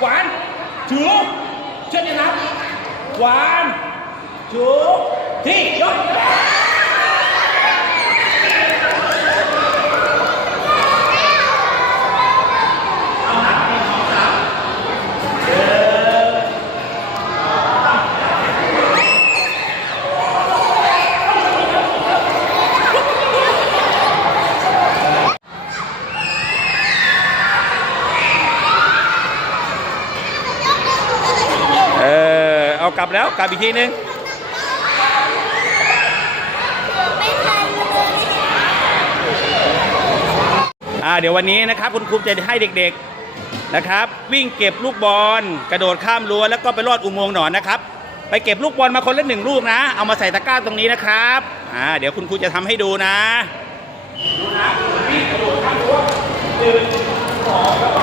หวานจูเช่นนี้นะหวานจูที่ยกเออเอา กลับแล้วกลับอีกทีนึงอ่าเดี๋ยววันนี้นะครับคุณครูจะให้เด็กๆนะครับ วิ่งเก็บลูกบอลกระโดดข้ามรั้วแล้วก็ไปลอดอุโมงค์หนอนนะครับ ไปเก็บลูกบอลมาคนละหนึ่งลูกนะ เอามาใส่ตะกร้าตรงนี้นะครับอ่าเดี๋ยวคุณครูจะทำให้ดูนะดูนะวิ่งกระโดดข้ามรั้วหนึ่งสองแล้วก็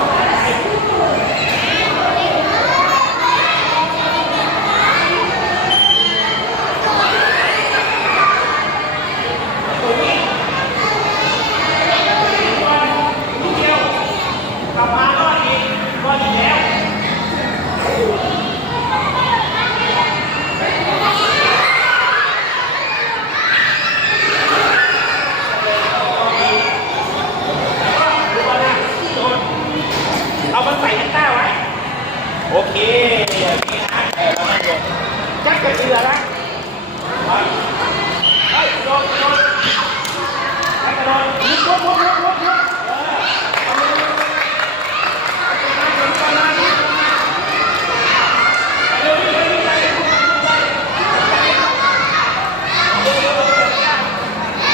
กลับมารอดอีกรอดอีกแล้ว เอามาใส่ตะกร้าไว้ โอเคอย่างนี้นะเออแล้วมันลงจักกระเชือนะเฮ้ยเฮ้ยโดนโดนจักกระโดดลุกลุกลุกลุกลุกลุกเออเอาเลยเอาเลยเอาเลยเอาเลยเอาเลยเอาเลย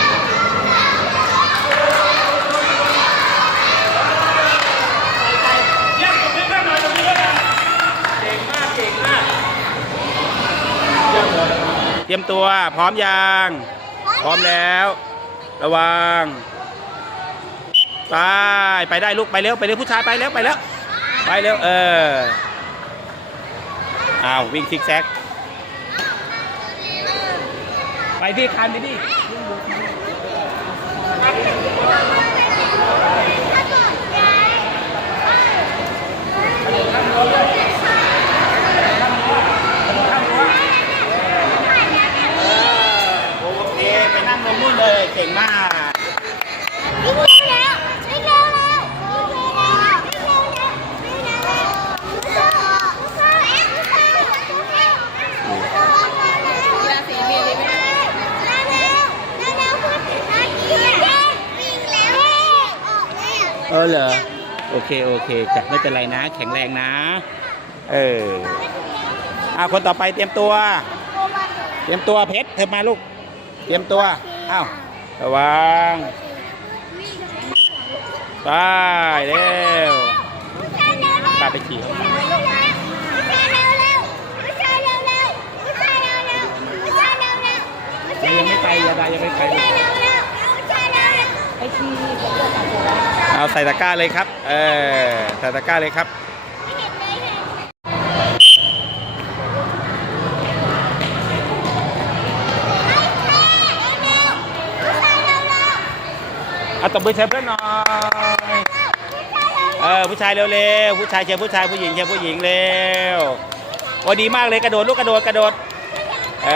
เยี่ยมตรงนี้ก็หน่อยตรงนี้ก็หน่อยเก่งมากเก่งมากเยี่ยมเลยเต รียมตัวพร้อมยังพร้อมแล้ว ระวังไปไปได้ลูกไปเร็วไปเร็วผู้ชายไปเร็วไปแล้วไปเร็วเอออ้าววิ่งซิกแซกไปที่คันไปดิเอเก่งมาก วิ่งเร็วแล้ววิ่งเร็วแล้ววิ่งเร็วแล้ววิ่งเร็วแล้ววิ่งเร็วแล้วสู้สู้แอปสู้สู้กีฬาสีมีนี่ไหมเร็วเร็วเร็วเร็วพูดถึงตอนนี้วิ่งแล้วออกแล้ว เออเหรอ โอเค โอเคจ้ะไม่เป็นไรนะ แข็งแรงนะ เอออ่าคนต่อไปเตรียมตัว เตรียมตัวเพชรเธอมาลูก เตรียมตัว อ้าวระวังไปเร็วตาไปขี่เขายังไม่ไปยาดายังไม่ไป เอาใส่ตะกร้าเลยครับ เออใส่ตะกร้าเลยครับ เอาตบมือเชียร์เพื่อนหน่อย เออผู้ชายเร็วๆ ผู้ชายเชียร์ผู้ชายผู้หญิงเชียร์ผู้หญิงเร็วโอ้ดีมากเลยกระโดดลูกกระโดดกระโดด เอ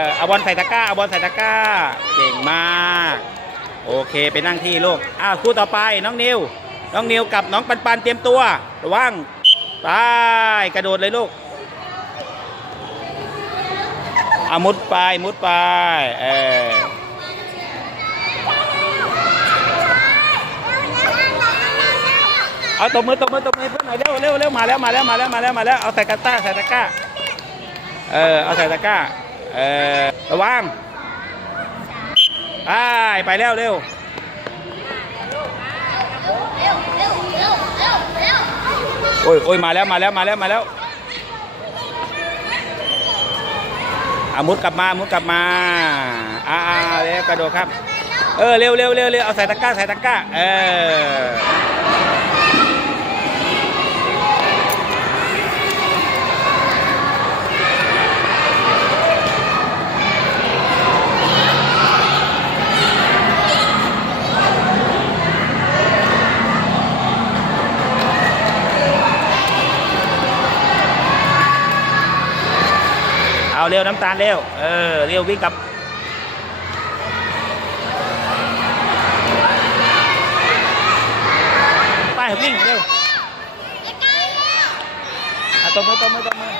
อเอาบอลใส่ตะกร้าเอาบอลใส่ตะกร้า เก่งมาก โอเคไปนั่งที่ลูกอ้าวคู่ต่อไปน้องนิว น้องนิวกับน้องปันปันเตรียมตัวระวังไปกระโดดเลยลูกเอามุดไปมุดไปเออเอาตบมือตบมือตบมือเพื่อนหน่อยเร็วเร็วเร็วมาแล้วมาแล้วมาแล้วมาแล้วมาแล้วเอาใส่กระต้าใส่ตะกร้าเออเอาใส่ตะกร้าเออระวัง ไปไปแล้วเร็วโอ้ยโอ้ยมาแล้วมาแล้วมาแล้วมาแล้วอามุดกลับมามุดกลับมาอ่าๆเร็วกระโดดครับ เออเร็วเร็วเร็วเร็วเอาใส่ตะกร้าใส่ตะกร้าเออ เร็วน้ำตาลเร็ว เออ เร็ววิ่งกลับไปวิ่งเร็วเอาตบมือตบมือตบมือ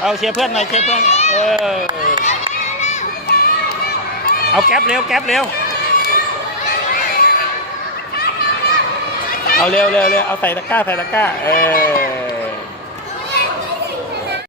เอาเชียร์เพื่อนหน่อยเชียร์เพื่อน เออ เอาแก๊ปเร็วแก๊ปเร็ว เอาเร็วเร็วเร็วเอาใส่ตะกร้าใส่ตะกร้า เออ